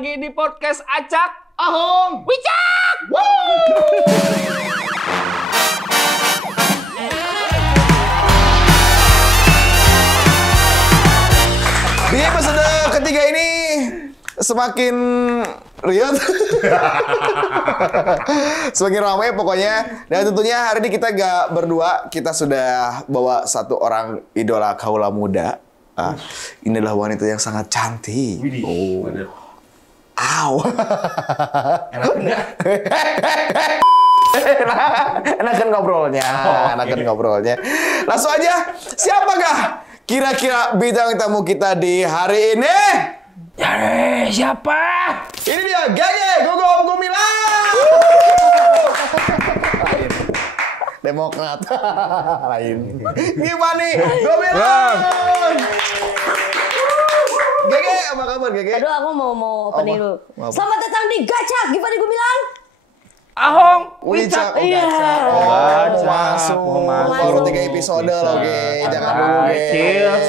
lagi di podcast Acak Ahong Wicak. Di episode ketiga ini semakin riuh, semakin ramai pokoknya. Dan tentunya hari ini kita gak berdua, kita sudah bawa satu orang idola kaula muda. Ini adalah wanita yang sangat cantik. Oh. Aw. Enak enggak? Enakan ngobrolnya, enakan ngobrolnya. Langsung aja, siapakah kira-kira bintang tamu kita di hari ini? Siapa? Ini dia, Gege Gugum Gumilang. Demokrat. Lain. Gimana nih? Gumilang. Gege, apa kabar Gege? Aduh, aku mau opening dulu. Apa? Selamat datang di Gacak. Gimana gue bilang? Ahong Wicak, Iya. Masuk. Baru 3 episode loh, Ge. Jangan dulu, Ge.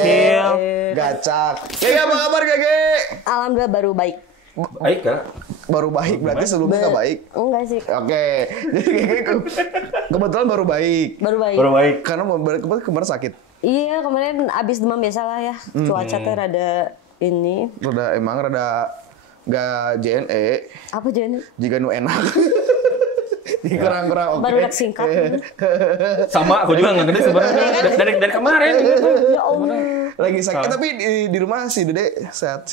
Chill. Gacak. Gege, apa kabar Gege? Alhamdulillah baru baik. Baik kan? Baru baik, berarti sebelumnya nggak baik. Enggak sih. Oke, jadi Gege kebetulan baru baik. Baru baik. Baru baik. Karena kemarin sakit. Iya, kemarin abis demam biasa lah ya. Cuaca teh rada ini. Emang rada nggak JNE. Apa jadi? Jika nu enak. Di kurang-kurang oke. Baru udah singkat. Sama aku juga nggak gede sebenarnya dari kemarin gitu. Ya Allah. Lagi sakit, tapi di rumah si Dede sehat.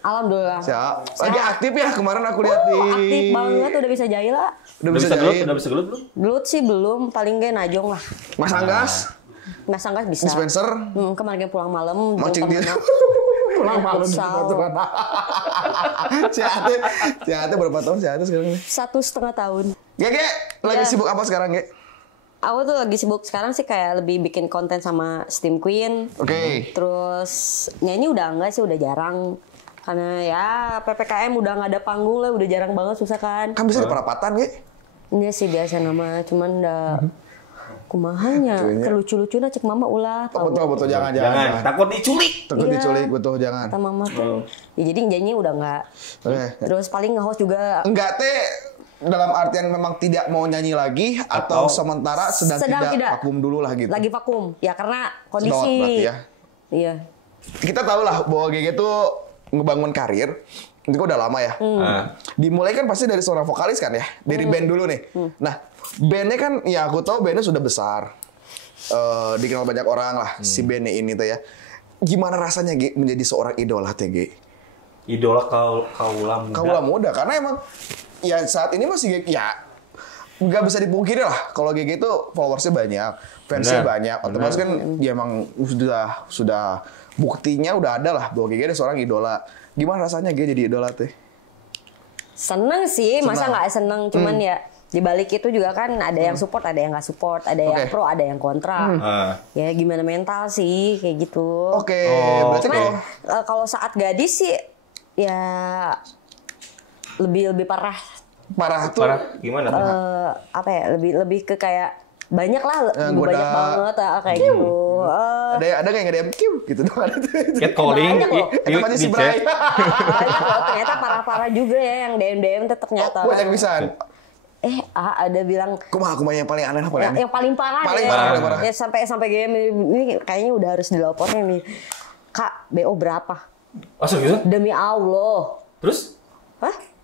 Alhamdulillah. Sehat. Lagi aktif ya, kemarin aku lihat di... Aktif banget, udah bisa jahit lah. Udah bisa jahit. Udah bisa gelut belum? Gelut sih belum, paling gak najong lah. Mas Anggas, Nggak sangka bisa. dispenser, Kemarin pulang malam. mancing dia. temen-temen. Pulang malam di Futsal. Baturan. Sehatnya berapa tahun sehatnya sekarang nih? 1,5 tahun. Gege, lagi Ya. sibuk apa sekarang, Ge? Aku tuh lagi sibuk sekarang sih kayak lebih bikin konten sama Steam Queen. Oke. Terus nyanyi udah enggak sih, udah jarang. Karena ya PPKM udah nggak ada panggung lah, udah jarang banget, susah kan. Kan bisa di perapatan, Ge? Ini sih biasa nama, cuman udah kumahanya, kelucu-lucunya cek mama ulah. Betul, jangan. Takut diculik. Takut Iya. diculik, betul, jangan. Kata mama tuh. Ya jadi nyanyi udah nggak. Oke. Terus paling nge-host juga. Enggak teh dalam artian memang tidak mau nyanyi lagi atau sementara sedang tidak vakum dulu lah gitu. Lagi vakum. Ya karena Sedot kondisi. berarti ya. Iya. Kita tahu lah bahwa Gege tuh ngebangun karir itu udah lama ya. Dimulai kan pasti dari seorang vokalis kan ya, dari band dulu nih. Nah, bandnya kan ya aku tahu bandnya sudah besar. Dikenal banyak orang lah si bandnya ini tuh ya. Gimana rasanya Ge menjadi seorang idola teh Ge? Idola kaula muda. Kaula muda karena emang ya saat ini masih ya nggak bisa dipungkiri lah kalau GG itu followersnya banyak, fansnya Bener. banyak, otomatis kan ya emang sudah buktinya udah ada lah bahwa GG ada seorang idola. Gimana rasanya GG jadi idola teh? Seneng sih, masa nggak seneng, cuman ya di balik itu juga kan ada yang support, ada yang nggak support, ada yang Oke. pro, ada yang kontra. Ya gimana mental sih kayak gitu. Oke, Oh, berarti Cuman kalau kalau saat gadis sih ya lebih parah. parah tuh Parah gimana tuh? Apa ya, lebih ke kayak banyak lah, Yang banyak goda. banget kayak gitu. ada kayak nge-DM Kim gitu dong ada tuh. Catcalling Banyak loh. Itu pasti si Bray. Banyak loh, ternyata parah-parah juga ya yang DM ternyata. Banyak pisan. Ada bilang Kumaha yang paling aneh apa yang paling parah Paling ya. parah, paling parah. Ya sampai game ini kayaknya udah harus dilaporkan nih. Kak, BO berapa? Oh serius? Demi Allah. Terus? Hah?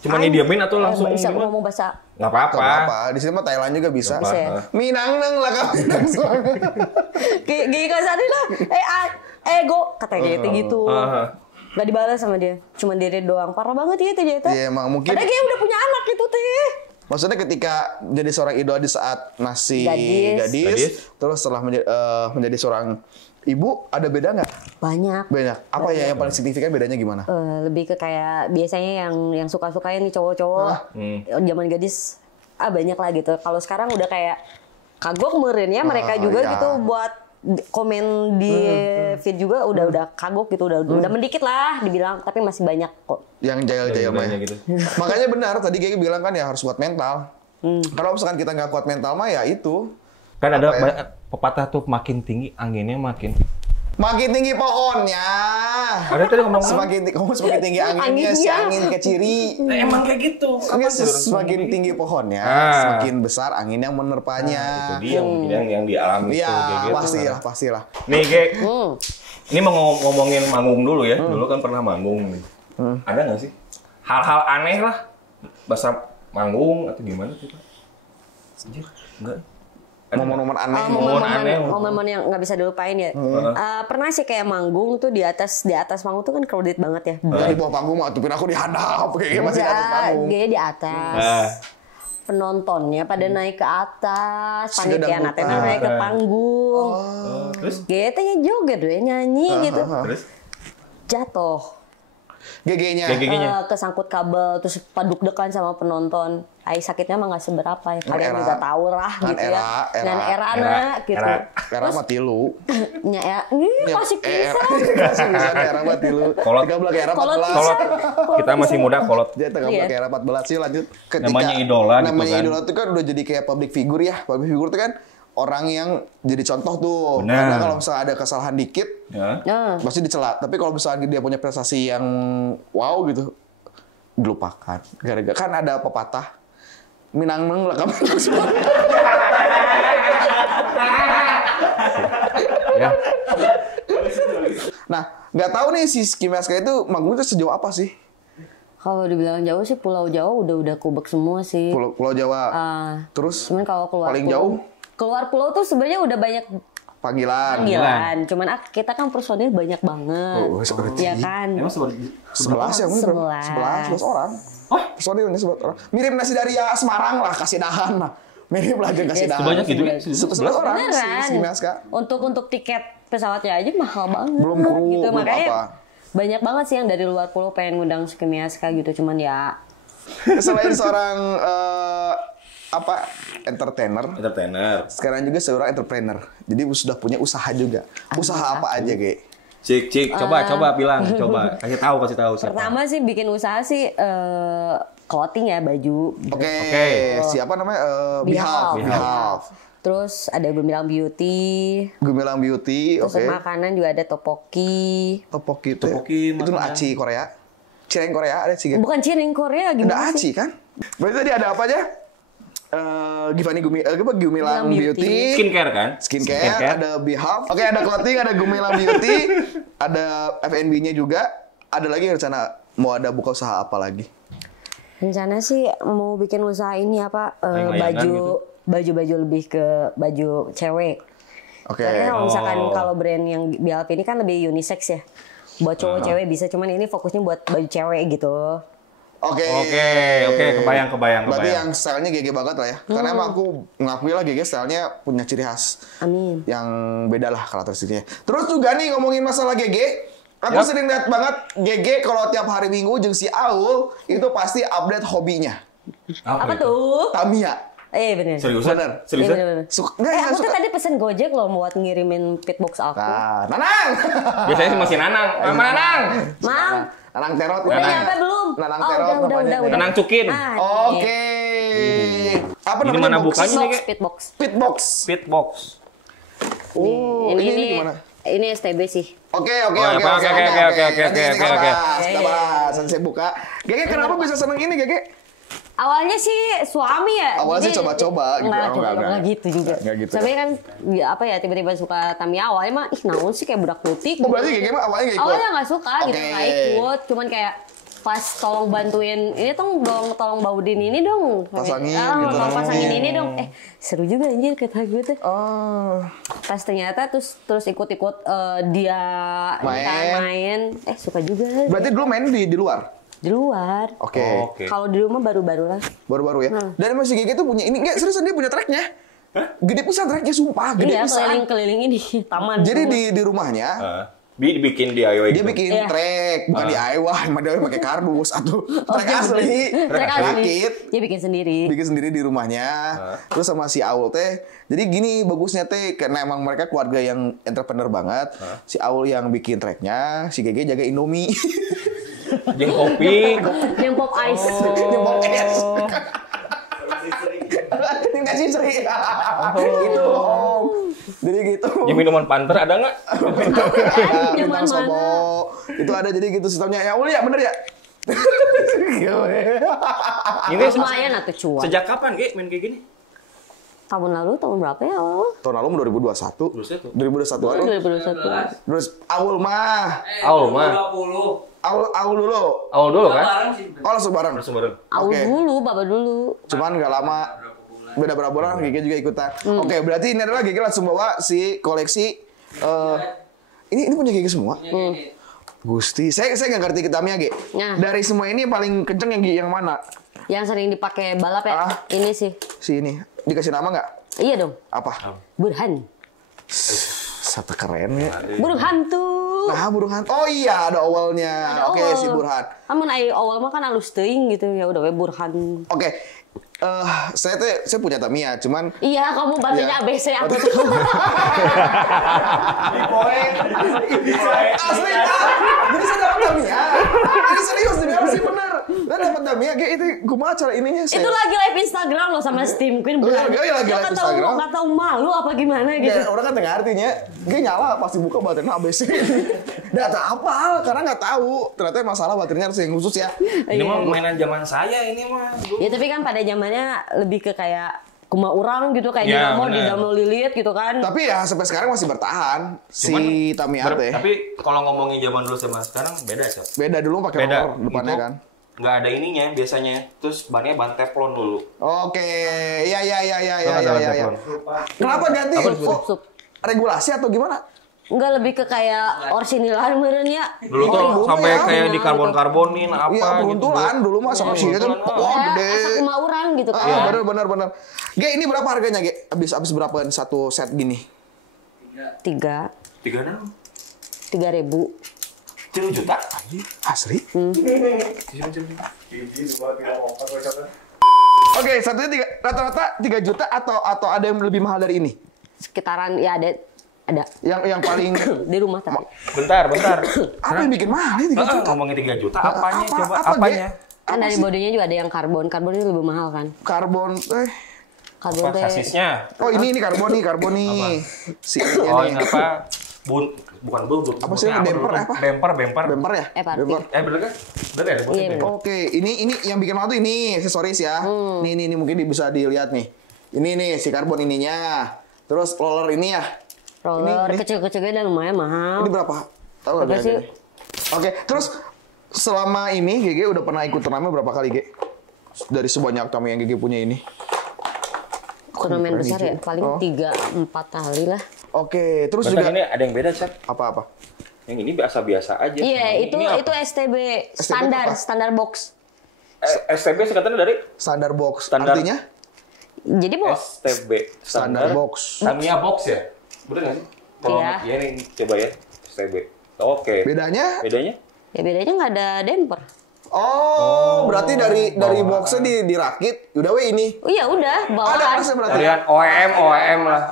Cuma didiamin atau langsung bisa gimana? ngomong bahasa Nggak apa-apa. Apa? Di sini mah Thailand juga bisa. Nggak Bisa ya? apa-apa. Minang nang lah kamu Minang suara. Gigi kasar lah. Ego kata gitu gitu. Gak dibalas sama dia. Cuma diri doang. Parah banget ya ternyata. Iya emang mungkin. Padahal dia udah punya anak itu teh. Maksudnya ketika jadi seorang idola di saat masih Gadis. gadis, terus setelah menjadi seorang ibu, ada beda nggak? Banyak. Banyak. Apa ya yang paling signifikan bedanya gimana? Lebih ke kayak biasanya yang suka-sukain nih cowok-cowok zaman gadis banyak lah gitu. Kalau sekarang udah kayak kagok meureun ya mereka juga iya. gitu buat komen di feed juga udah kagok gitu, udah mendikit lah dibilang, tapi masih banyak kok. Yang jail-jail mah. Gitu. Makanya benar tadi Gigi bilang kan ya harus kuat mental. Kalau misalkan kita nggak kuat mental mah ya itu. Kan ada Apa ya? banyak pepatah tuh makin tinggi anginnya makin Makin tinggi pohonnya. Ada tadi ngomong Semakin tinggi anginnya, si angin keciri. emang kayak gitu. Semakin tinggi pohonnya, semakin besar angin yang menerpanya. Itu dia yang dialami Iya, kayak gitu. pastilah. Nih, Ge. Ini mau ngomongin manggung dulu ya. Dulu kan pernah manggung nih. Ada nggak sih hal-hal aneh lah bahasa manggung atau gimana sih, Pak? Enggak. Momen-momen aneh. Momen-momen yang nggak bisa dilupain ya. Pernah sih kayak manggung tuh di atas panggung tuh kan crowded banget ya. Di bawah panggung mah tuh aku dihadap kayaknya masih di atas panggung. Gaya di atas. Penontonnya pada naik ke atas, panitia natena naik ke panggung. Terus? Gaya tanya joget deh, nyanyi gitu. Terus? Jatuh. GG-nya. Kesangkut kabel, terus paduk-dekan sama penonton. Sakitnya mah nggak seberapa ya. Kalian juga tahu lah gitu ya. Dan era gitu. Era mati lu. Ya, kasih kisah. Kasih bisa era mati lu. Kolot. 13 era 14. Kolot. Kita masih muda kolot. Dia 13 era 14 sih lanjut. Namanya idola gitu kan. Namanya idola itu kan udah jadi kayak public figure ya. Public figure itu kan orang yang jadi contoh tuh. Karena kalau misalnya ada kesalahan dikit, pasti dicela. Tapi kalau misalnya dia punya prestasi yang wow gitu, dilupakan. Gara-gara kan ada pepatah, Minang neng lah kamu. Ya. Nah, nggak tahu nih si Ski Maska itu manggungnya sejauh apa sih? Kalau dibilang jauh sih Pulau Jawa udah kubek semua sih. Pulau Jawa. Terus Cuman kalau keluar paling pulau, jauh keluar pulau tuh sebenarnya udah banyak panggilan. Cuman kita kan personil banyak banget. Ya kan? Emang 11 ya, 11 orang. Personilnya 11 orang. Mirip nasi dari Semarang lah, Kasidahan lah. Mirip lah ke Kasidahan. Sebanyak gitu ya? 11 orang si Maska. Untuk tiket pesawatnya aja mahal banget. Belum kru, gitu. belum Makanya apa. banyak banget sih yang dari luar pulau pengen ngundang Ski Maska gitu. Cuman ya Selain seorang entertainer, sekarang juga seorang entrepreneur. Jadi sudah punya usaha juga. Usaha apa aja, Ge? Cik, coba bilang, kasih tahu siapa. Pertama sih bikin usaha sih clothing ya, baju. Oke. Siapa namanya? Behalf. Terus ada Gumilang Beauty. Terus makanan juga ada Topoki. Topoki itu aci Korea. Cireng Korea ada sih. Bukan cireng Korea, gimana ada sih? aci kan? Berarti tadi ada apa aja? Gumilang Beauty. Skincare kan? Skincare, ada Behalf. Oke, ada clothing, ada Gumilang Beauty, ada F&B-nya juga. Ada lagi rencana mau ada buka usaha apa lagi? Rencana sih mau bikin usaha ini baju lebih ke baju cewek. Oke. Karena kalau misalkan kalau brand yang Behalf ini kan lebih unisex ya. Buat cowok cewek bisa, cuman ini fokusnya buat baju cewek gitu. Oke, kebayang. Berarti yang stylenya GG banget lah ya. Karena emang aku ngakui lah GG stylenya punya ciri khas. Amin. Yang beda lah karakteristiknya. Terus juga nih ngomongin masalah GG, aku sering lihat banget GG kalau tiap hari Minggu jeung si Aul itu pasti update hobinya. Apa tuh? Tamiya. Bener. Seriusan? Bener. Aku tuh tadi pesen Gojek loh buat ngirimin pitbox aku. Nanang! Biasanya sih masih Nanang. Mama Nanang! Mang! Nanang terot. Udah nyampe belum? Nanang terot. Udah. Nanang cukin. Oke. Apa namanya? Ini mana bukanya nih? Pitbox. Oh, ini gimana? Ini STB sih. Oke. Oke. Sabar, saya buka. Gege kenapa bisa seneng ini, Gege? Awalnya sih suami ya. Awalnya sih coba-coba gitu. Enggak gitu juga. Enggak gitu. Tapi kan tiba-tiba suka Tamiya awalnya mah naon sih kayak budak putih. Berarti Gege mah awalnya enggak ikut. Awalnya enggak suka gitu, enggak ikut. Cuman kayak pas tolong bantuin ini tolong baudin ini dong. Pasangin gitu. Pasangin ini dong. Seru juga anjir kata gue tuh. Pas ternyata terus ikut-ikut dia main. Suka juga. Berarti dulu main di luar. Di luar. Oke. Kalau di rumah baru-baru lah. Baru-baru ya. Dan emang si Gege tuh punya ini enggak seriusan dia punya tracknya. Gede pisan tracknya sumpah, gede pisan. Keliling ini taman. Jadi di rumahnya dibikin DIY. Dia bikin track, bukan DIY, emang dia pakai kardus atau track asli. Rakit. Dia bikin sendiri. Bikin sendiri di rumahnya. Terus sama si Aul teh. Jadi gini bagusnya teh karena emang mereka keluarga yang entrepreneur banget. Si Aul yang bikin tracknya, si Gege jaga Indomie. Jeung kopi. Yang pop ice. Yang pop es. Temennya si Sri. Gitu Om. Jadi gitu. Ya minuman Panther ada nggak? Minuman Bintang mana? Sobo. Itu ada jadi gitu sistemnya. Ya Uli ya bener ya? Ini Lumayan atau cuan. sejak kapan Ge main kayak gini? Tahun lalu, tahun berapa ya awal? Tahun lalu 2021. 2021 lalu. 2021. Terus awal mah. Awal mah. Awal dulu. Awal dulu kan? Oh langsung bareng. Langsung bareng. Awal Oke. dulu, bapak dulu. Cuman nggak lama. Beda berapa bulan Gigi juga ikutan. Oke, berarti ini adalah Gigi langsung bawa si koleksi ini punya Gigi semua. Gusti, saya nggak ngerti Tamiya Ge. Nah. Dari semua ini yang paling kenceng yang Gi yang mana? Yang sering dipakai balap ya, Ah. ini sih. Si ini. Dikasih nama nggak? Iya dong, Apa? Burhan. Satu keren ya. Burhan tuh. Nah, Burhan. Oh iya, ada awalnya. Oke, si Burhan. Namun awal mah kan halus teuing gitu ya udah we Burhan. Oke. Saya punya Tamiya, cuman Iya, kamu bacanya Iya. ABC aku tuh. asli Kak. Jadi saya dapat Tamiya. Ini serius demi apa sih bener? Saya dapat Tamiya, kayak itu kumaha cara ininya saya. Itu lagi live Instagram loh sama Steam Queen. Oh, iya, lagi live Instagram. Gak tau malu apa gimana gitu. Ya, orang kan nggak artinya, dia nyala pasti buka baterainya ABC. Data apa? Karena nggak tahu. Ternyata masalah baterainya harus yang khusus ya. Ini mah mainan zaman saya ini mah. Ya tapi kan pada zamannya lebih ke kayak kuma orang gitu kayak Ya, dinamo bener. di download lilit gitu kan. Tapi ya sampai sekarang masih bertahan si Tamiya teh. Tapi kalau ngomongin zaman dulu sama sekarang beda sih. Beda dulu pakai Beda. roller depannya Itu kan. nggak ada ininya biasanya. Terus bannya ban teflon dulu. Oke, iya. Ada ban teflon. Kenapa ganti? Apa Oh, Sup. regulasi atau gimana? Enggak lebih ke kayak orsinilan meureunnya. Dulu tuh dulu sampai ya. kayak di karbon-karbonin apa Iya, peruntulan gitu. dulu mah sama sini tuh. Wah, gede. Asa kuma orang gitu kan. Bener. Ge, ini berapa harganya, Ge? Habis berapa satu set gini? 3 3 ribu. 3 juta. Asli? Oke, satunya rata-rata 3 juta atau ada yang lebih mahal dari ini? Sekitaran ya ada Yang paling di rumah tapi. Bentar. apa yang bikin mahal ya 3 juta? Ngomongin 3 juta apanya Apa- coba? apa, Apanya? Kan dari bodinya juga ada yang karbon. Karbon itu lebih mahal kan. Karbon Karbon Apa teh. sasisnya? Oh, ini karbon nih. Si Oh, ini ini apa? Bukan buntut. Apa sih, Sebutnya bemper dulu? apa? Bemper. Bemper ya? Party. Bemper. Bener kan? Bener ya? Iya, bemper. Oke, ini yang bikin mahal tuh ini aksesoris ya. Nih mungkin bisa dilihat nih. Ini nih si karbon ininya. Terus roller ini ya. Roller Ini. kecil-kecilnya dan lumayan mahal. Ini berapa? Tahu nggak Berapa sih? harganya? Oke, terus selama ini GG udah pernah ikut turnamen berapa kali, G? Dari sebanyak tamu yang GG punya ini. Turnamen Keren besar nih, ya, Ci. paling Oh. 3-4 kali lah. Oke, terus Bentar, juga ini ada yang beda, Cak. apa-apa? Yang ini biasa-biasa aja. Iya, Ini apa? itu STB standar, apa? standar box. STB singkatannya dari Standar box. Standar. Artinya Jadi box. STB. standar box. Tamiya box ya? Bener nggak sih? Kalau Iya. ya ini coba ya STB. Oke. Bedanya? Bedanya? Ya bedanya nggak ada damper. Oh, berarti dari boxnya dirakit, udah we ini. Oh iya udah, Ada bawaan. masnya berarti. Varian OEM lah.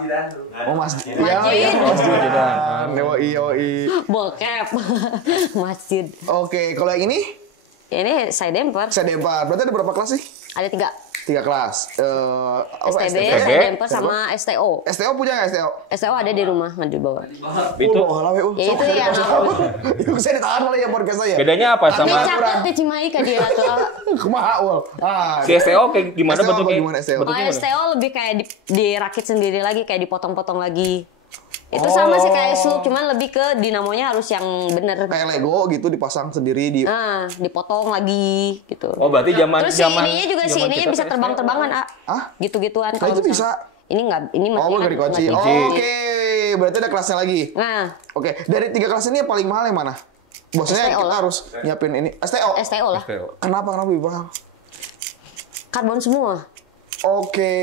Oh, Mas. Masjid. Yoi. Bokep. Masjid. Oke, kalau yang ini Ya ini saya damper. saya dempar. Berarti ada berapa kelas sih? Ada 3. 3 kelas. Apa, STB, STB, saya damper sama STO. STO punya nggak STO? STO ada di rumah, nggak dibawa. Itu Ya itu yang Itu saya ditahan oleh ya podcast saya. bedanya apa Ini sama catat di Cimahi ke dia tuh. Kumaha ul. si STO kayak gimana STO bentuknya? gimana STO? Kalau STO lebih kayak dirakit sendiri lagi, kayak dipotong-potong lagi. Itu sama sih kayak suluk, cuman lebih ke dinamonya harus yang bener. Kayak Lego gitu dipasang sendiri di. Nah, dipotong lagi gitu. Oh, berarti Terus si ininya juga si ininya bisa terbang-terbangan, Ah. Hah? Gitu-gituan Nah, itu bisa. Ini enggak, ini Oh, nggak dikunci. nggak Oke, berarti ada kelasnya lagi. Nah, Oke, dari 3 kelas ini yang paling mahal yang mana? Bosnya STO kita lah. harus nyiapin ini. STO. STO lah. Kenapa lebih mahal? Karbon semua. Oke.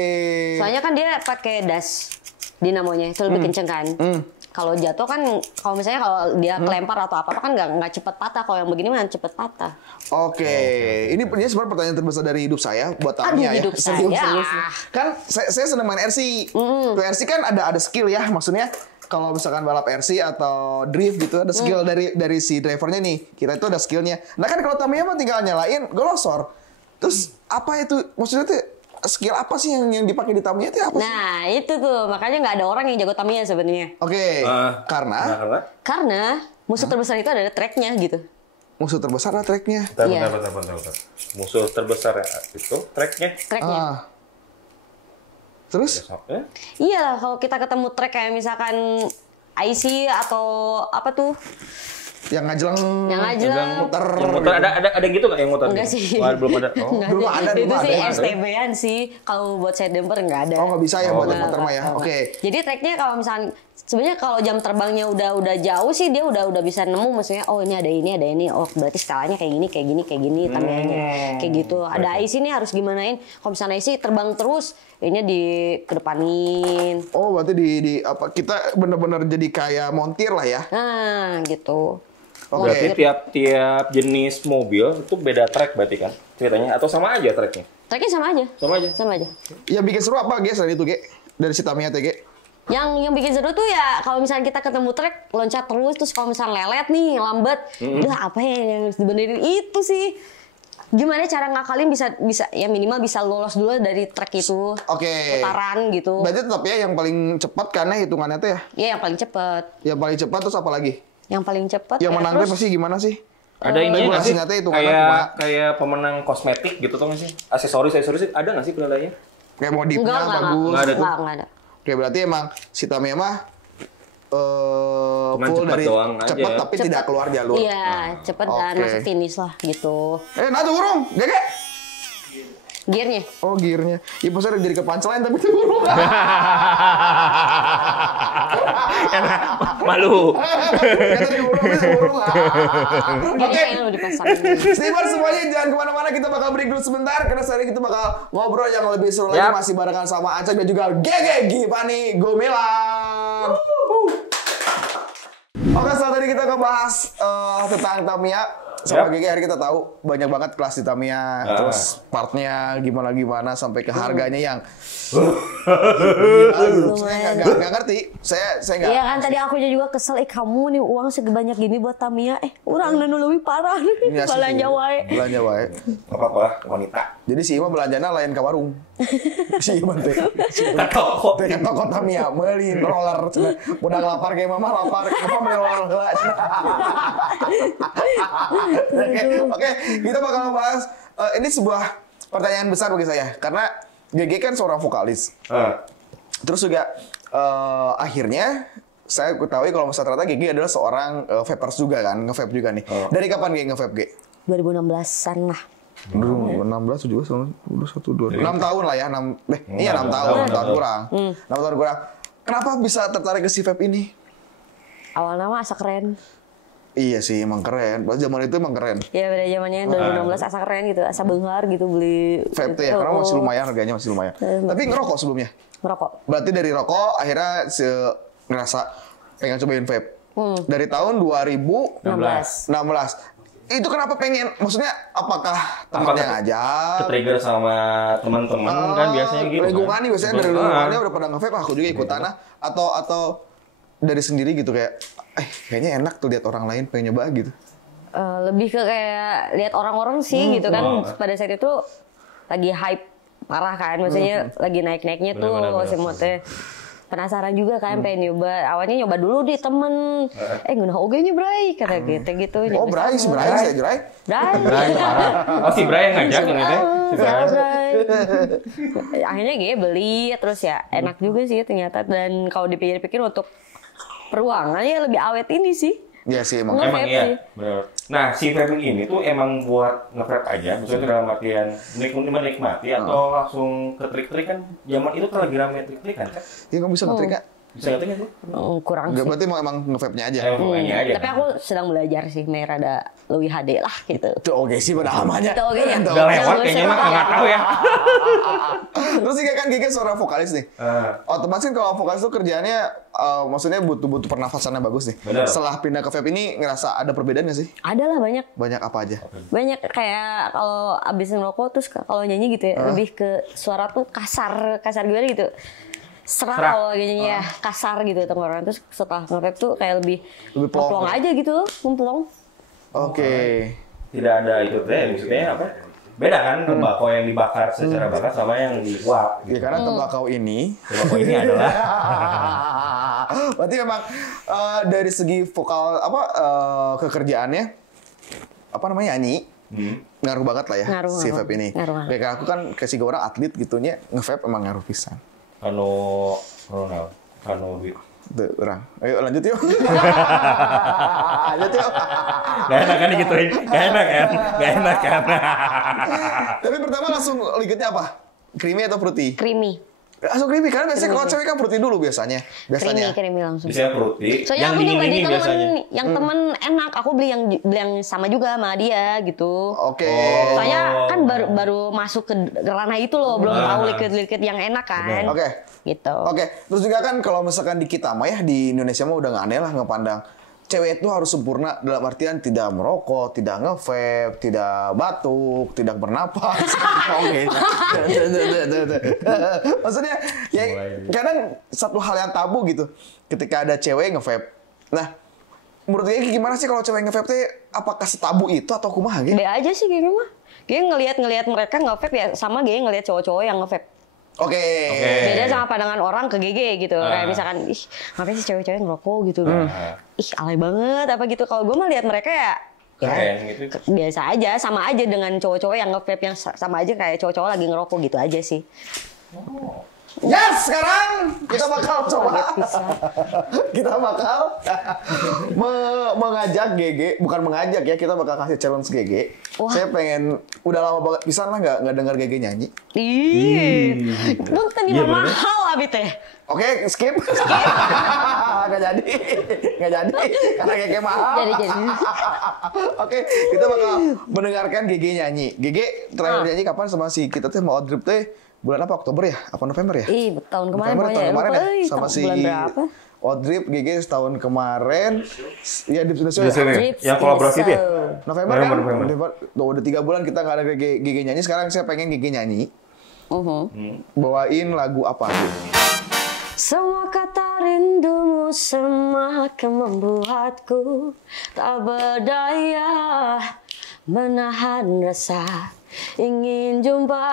Soalnya kan dia pakai das dinamonya itu lebih kenceng kan. Kalau jatuh kan, kalau misalnya kalau dia kelempar atau apa kan nggak cepet patah. Kalau yang begini mah cepet patah. Oke, ini sebenarnya pertanyaan terbesar dari hidup saya buat Tamiya ya. hidup Serius, saya. serius. Kan saya senang main RC. Tuh RC kan ada skill ya, maksudnya kalau misalkan balap RC atau drift gitu ada skill dari si drivernya nih. Kita itu ada skillnya. Nah kan kalau Tamiya mah tinggal nyalain golosor. Terus apa itu? Maksudnya tuh skill apa sih yang dipakai di Tamiya itu apa sih? Nah, itu tuh. Makanya nggak ada orang yang jago Tamiya sebenarnya. Oke, karena Karena musuh terbesar itu adalah tracknya gitu. musuh terbesar lah tracknya. Bentar. Musuh terbesar itu tracknya. Tracknya. Terus? Iya, kalau kita ketemu track kayak misalkan IC atau apa tuh? Yang ngajelang muter. Yang muter ada gitu nggak yang muter? Enggak sih. Wah, belum ada. Oh. Nggak Belum ada. Itu sih STB-an sih. Kalau buat side damper nggak ada. Oh, nggak bisa ya buat Nggak, muter mah ya. nggak. Oke. Jadi tracknya kalau misalnya sebenarnya kalau jam terbangnya udah jauh sih dia udah bisa nemu maksudnya oh ini ada ini. Oh, berarti skalanya kayak gini Tamiyanya. Kayak gitu. Ada IC nih harus gimanain. Kalau misalnya IC terbang terus ini dikedepanin. Oh, berarti di apa kita benar-benar jadi kayak montir lah ya. Nah, gitu. Berarti tiap jenis mobil itu beda track berarti kan ceritanya atau sama aja tracknya? Tracknya sama aja. Ya bikin seru apa Ge selain itu Ge? Dari si Tamiya TG? Yang bikin seru tuh ya kalau misalnya kita ketemu trek loncat terus kalau misalnya lelet nih lambat, udah apa ya yang harus dibenerin itu sih. Gimana cara ngakalin bisa ya minimal bisa lolos dulu dari trek itu. Oke. Putaran gitu. Berarti tetap ya yang paling cepat karena hitungannya tuh ya. Iya yang paling cepet. Yang paling cepat terus apa lagi? Yang paling cepet. Yang ya, menang terus, pasti gimana sih? Ada ini nggak sih? itu Kayak pemenang kosmetik gitu tuh nggak sih? Aksesoris ada nggak sih penilaiannya? kayak modifnya enggak, bagus. Nggak ada. Oke, berarti emang si Tamiya mah Cuman full cepet dari doang aja. cepet tapi tidak keluar jalur. Iya cepet dan Oke. masuk finish lah gitu. Nah tuh burung, Gege. Gearnya. Oh gearnya. Ya pasnya jadi ke punchline tapi itu burung. Malu. Kata di burung itu burung. Oke. Yang dipasang. Steven semuanya jangan kemana-mana, kita bakal break dulu sebentar karena sekarang kita bakal ngobrol yang lebih seru lagi masih barengan sama Acak dan juga Gege Givani Gumilang. Oke, setelah tadi kita ngebahas tentang Tamiya sama Gege, hari kita tahu banyak banget kelas di Tamiya, terus partnya gimana sampai ke harganya yang saya nggak ngerti, saya nggak. Iya kan tadi aku juga kesel, kamu nih uang sebanyak gini buat Tamiya, orang nanu lebih parah, belanja wae. Belanja wae. Nggak apa-apa, wanita. Jadi si Ima belanjana lain ke warung. Si Ima teh. Toko. Teh toko Tamiya meuli roller. Udah lapar kayak mama lapar, mama beli roller heula. Oke, kita bakal bahas ini sebuah pertanyaan besar bagi saya karena GG kan seorang vokalis. Terus juga akhirnya saya ketahui kalau misalnya ternyata GG adalah seorang vapers juga kan, nge-vape juga nih. Dari kapan GG nge-vape, G? 2016-an lah. 2016 juga udah 6 tahun lah ya, 6 tahun kurang. 6 tahun kurang. Kenapa bisa tertarik ke si vape ini? Awalnya mah asa keren. Iya sih, emang keren. Pas zaman itu emang keren. Ya pada zamannya 2016 asa keren gitu, asa benghar gitu beli. Vape tuh ya, karena masih lumayan harganya masih lumayan. Tapi ngerokok sebelumnya? Ngerokok. Berarti dari rokok akhirnya ngerasa pengen cobain vape. Dari tahun 2016. Itu kenapa pengen? Maksudnya apakah temannya ngajak? Ke-trigger sama teman-teman kan biasanya gitu. Lingkungan nih biasanya dari lingkungannya udah pada nge-vape, aku juga ikutan atau dari sendiri gitu kayak kayaknya enak tuh lihat orang lain pengen nyoba gitu. Lebih ke kayak lihat orang-orang sih gitu kan. Pada saat itu lagi hype parah kan, maksudnya lagi naik-naiknya tuh semua teh. Penasaran juga kan pengen nyoba. Awalnya nyoba dulu di temen. Ngeunah oge-nya Bray kata gitu. Oh Bray, si Bray saya Bray. Bray parah. Oh si Bray yang ngajak yang itu. Si Bray. Akhirnya gue beli terus ya enak juga sih ternyata, dan kalau dipikir-pikir untuk peruangan ya lebih awet ini sih. Iya sih emang. Emang iya, benar. Nah, si vaping ini tuh emang buat nge-vape aja, maksudnya dalam artian menikmati atau langsung ke trik-trik kan. Zaman itu kan lagi rame trik-trik kan? Iya, kamu bisa nge-trik nggak? Bisa nge-trik nggak sih? Kurang Nggak, sih. berarti emang nge-vape-nya aja. Aja. Tapi aku sedang belajar sih, rada lebih HD lah gitu. Itu oke sih pada amannya. Itu oke ya. Udah lewat kayaknya mah nggak tahu ya. Terus juga kan Gigi seorang vokalis nih. Otomatis kan kalau vokalis tuh kerjaannya maksudnya butuh pernafasannya bagus nih. Bener. Setelah pindah ke vape ini ngerasa ada perbedaan nggak sih? Ada lah banyak. Banyak apa aja? Banyak kayak kalau abis ngerokok terus kalau nyanyi gitu ya, lebih ke suara tuh kasar gimana gitu. Serak kalau nyanyi ya kasar gitu tenggorokan, terus setelah nge-vape tuh kayak lebih plong aja gitu, memplong. Oke. Tidak ada itu teh, maksudnya apa? Beda kan tembakau yang dibakar secara bakar sama yang diuap. Ya karena tembakau ini Adalah berarti memang dari segi vokal kekerjaannya apa namanya nyanyi ngaruh banget lah ya si vape ini. Kayak aku kan kasih orang atlet gitunya nge-vape emang ngaruh pisan. Kano Tuh, orang. Ayo lanjut yuk. Lanjut yuk. Gak enak kan digituin? Gak enak kan? Tapi pertama langsung liquidnya apa? Creamy atau fruity? Creamy. Langsung creamy, karena biasanya kalau cewek kan fruity dulu biasanya. Creamy langsung. Biasanya fruity. Soalnya yang aku juga di temen, biasanya. yang temen enak, aku beli yang sama juga sama dia gitu. Oke. Soalnya kan baru masuk ke ranah itu loh, belum tahu liquid yang enak kan. Oke. Gitu. Oke. Terus juga kan kalau misalkan di kita mah ya di Indonesia mah udah nggak aneh lah ngepandang cewek itu harus sempurna dalam artian tidak merokok, tidak nge-vape, tidak batuk, tidak bernapas. Oke. Maksudnya ya kadang satu hal yang tabu gitu ketika ada cewek nge-vape. Nah, menurut gue gimana sih kalau cewek nge-vape teh apakah setabu itu atau kumaha gitu? Be aja sih kayaknya mah. Kayaknya ngelihat mereka nge-vape ya sama kayaknya ngelihat cowok-cowok yang nge-vape. Oke. Beda sama pandangan orang ke GG gitu. Kayak misalkan, ih ngapain sih cewek-cewek ngerokok gitu. Ih alay banget apa gitu. Kalau gue mah lihat mereka ya Keren gitu. biasa aja, sama aja dengan cowok-cowok yang nge-vape yang sama aja kayak cowok-cowok lagi ngerokok gitu aja sih. Yes, sekarang kita bakal coba. Kita bakal mengajak GG, bukan mengajak ya, kita bakal kasih challenge GG. Wah. Saya pengen, udah lama banget pisan lah nggak dengar GG nyanyi. Ih, lu tadi mahal abi teh. Oke, skip. Nggak jadi, karena GG mahal. Jadi. Oke, kita bakal mendengarkan GG nyanyi. GG terakhir nyanyi kapan sama si kita teh mau trip teh? Bulan apa? Oktober ya? Apa November ya? Ih, tahun kemarin November, tahun kemarin ya? Lupa, Sama si bulan berapa? Odrip GG setahun kemarin. Ya di Indonesia. Yang kolaborasi itu ya? November. Tuh, udah 3 bulan kita nggak ada GG nyanyi. Sekarang saya pengen GG nyanyi. Bawain lagu apa gitu? Semua kata rindumu semakin membuatku tak berdaya menahan rasa ingin jumpa.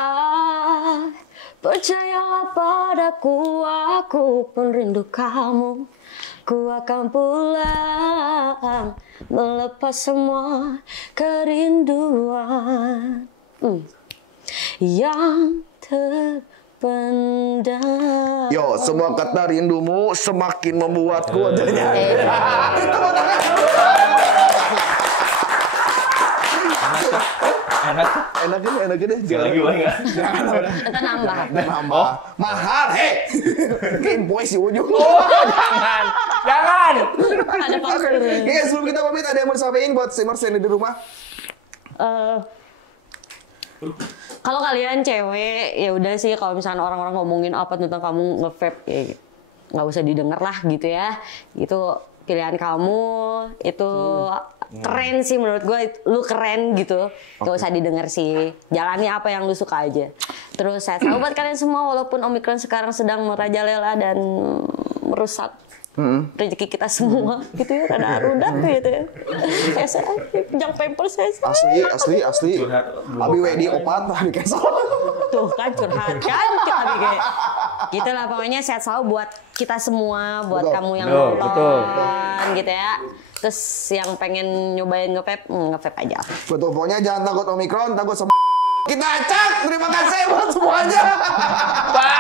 Percayalah padaku, aku pun rindu kamu. Ku akan pulang melepas semua kerinduan yang terpendam. Yo, semua kata rindumu semakin membuatku. Enak ini. Jangan lagi boleh nggak? Kita nambah. Mahal, Game boy si ujung. Jangan. Ada pasir. Oke, sebelum kita pamit ada yang mau disampaikan buat streamers yang di rumah? Kalau kalian cewek ya udah sih, kalau misalnya orang-orang ngomongin apa tentang kamu nge-vape ya nggak usah didengar lah gitu ya. Itu pilihan kamu, itu keren sih menurut gue, lu keren gitu. Gak usah didengar sih, jalani apa yang lu suka aja. Terus saya selalu buat kalian semua, walaupun Omikron sekarang sedang merajalela dan merusak rezeki kita semua gitu ya, rada rudak gitu ya. Saya jangan pamper saya. Asli. Abi wedi opat lah di cancel. Tuh kan curhat kan Abi kayak gitu lah, pokoknya sehat selalu buat kita semua, buat kamu yang nonton gitu ya. Terus yang pengen nyobain nge-vape aja. Betul, pokoknya jangan takut Omikron, takut sama kita acak. Terima kasih buat semuanya. Bye.